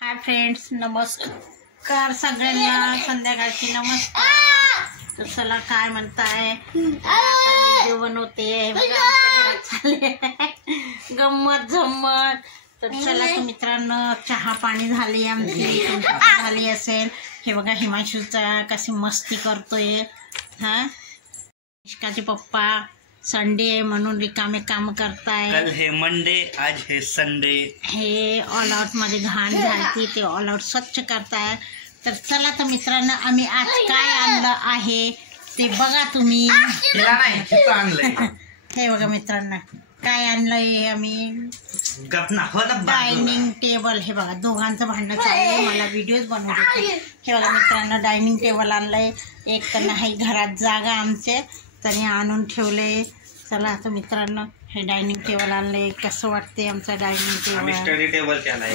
Hi friends, नमस्कार सगळ्यांना. संध्याकाळची नमस्कार. तर चला काय म्हणताय, व्हिडिओ बनवते गंमत झम्मत. तर चला तर मित्रांनो, चहा पाणी झाली आमची, झाली असेल. हे बघा हिमांशूचा कशी मस्ती करतोय. हा निष्काचे पप्पा संडे म्हणून रिकामे काम करताय. कल हे मंडे, आज हे संडे. हे ऑल आउट मध्ये घाण झाली, ते ऑल आउट स्वच्छ करताय. तर चला तर मित्रांनो, आम्ही आज काय आणलं आहे ते बघा तुम्ही. हे बघा मित्रांनो, काय आणलंय आम्ही. Dining table. हे बघा दोघांचं भांडण चाललंय, मला व्हिडिओज बनवू देते. हे बघा मित्रांनो, डायनिंग टेबल आणलंय. एक तर नाही घरात जागा आमचे, तरी आणून ठेवले. चला आता मित्रांनो, हे डायनिंग टेबल आणलंय. कसं वाटते आमचं डायनिंग टेबल.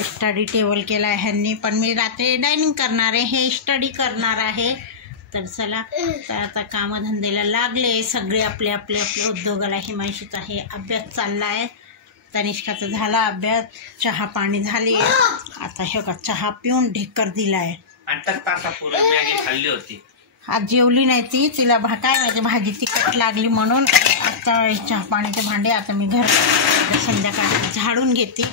स्टडी टेबल केलाय ह्यांनी, पण मी रात्री डायनिंग करणार आहे, हे स्टडी करणार आहे. तर चला तर आता कामधंद्याला लागले सगळे आपल्या उद्योगाला. हिमांशूचा हे अभ्यास चाललाय, तनिष्काचा झाला अभ्यास, चहा पाणी झाली. आता हे का चहा पिऊन ढेकर दिलाय. खाल्ली होती आज जेवली नाही ती, तिला काय माहिती भाजी तिखट लागली म्हणून. आता चहा पाण्याचे भांडे आता मी घर संध्याकाळी झाडून घेते.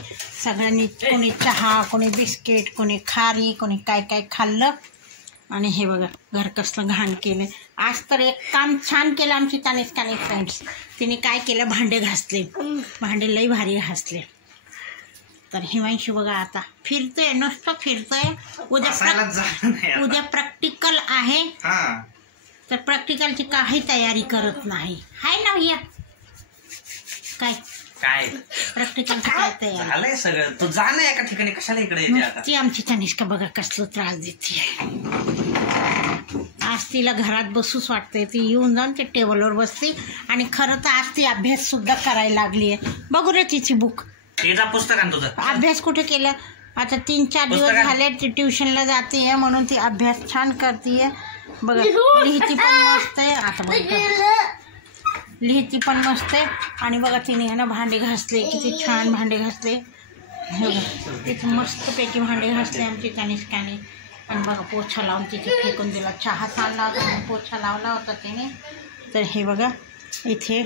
सगळ्यांनी कोणी चहा, कोणी बिस्किट, कोणी खारी, कोणी काय काय खाल्लं. आणि हे बघा घर कसलं घाण केलं. आज तर एक काम छान केलं आमची तनिष्काने फ्रेंड्स. तिने काय केलं, भांडे घासले. भांडे लई भारी घासले. तर हिमांशू बघा आता फिरतोय, नुसतं फिरतोय. उद्या प्रॅक्टिकल आहे, तर प्रॅक्टिकलची काही तयारी करत नाही. हाय ना भैया, काय प्रॅक्टिकलची काय तयारी सगळं. तू जा ना एका ठिकाणी, कशाला इकडे येते. ती आमची तनिष्का बघा कसलं त्रास देते. आज तिला घरात बसूच वाटतंय. ती येऊन जाऊन ते टेबलवर बसते. आणि खरं तर आज ती अभ्यास सुद्धा करायला लागली आहे. बघू रे तिची बुक. पुस्तक आण तुझं. अभ्यास कुठे केलं. आता 3-4 दिवस झाले ती ट्युशनला जाते म्हणून ती अभ्यास छान करते. बघा लिहिती पण मस्त आहे. आता बघा लिहिती पण मस्त आहे. आणि बघा तिने ना भांडे घासले, किती छान भांडे घासले. हे बघा तिथे मस्तपैकी भांडे घासले आमची तनिष्काने. आणि बघा पोछा लावून तिथे फेकून दिला. चहा चालला होता, पोछा लावला होता तिने. तर हे बघा इथे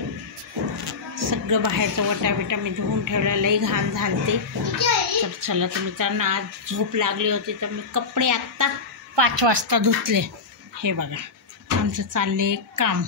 सगळं बाहेरचं वटाबिटा मी धुवून ठेवलं, लई घाण झालते. तर चला तर मित्रांनो, आज झोप लागली होती तर मी कपडे आत्ता 5 वाजता धुतले. हे बघा आमचं चालले काम.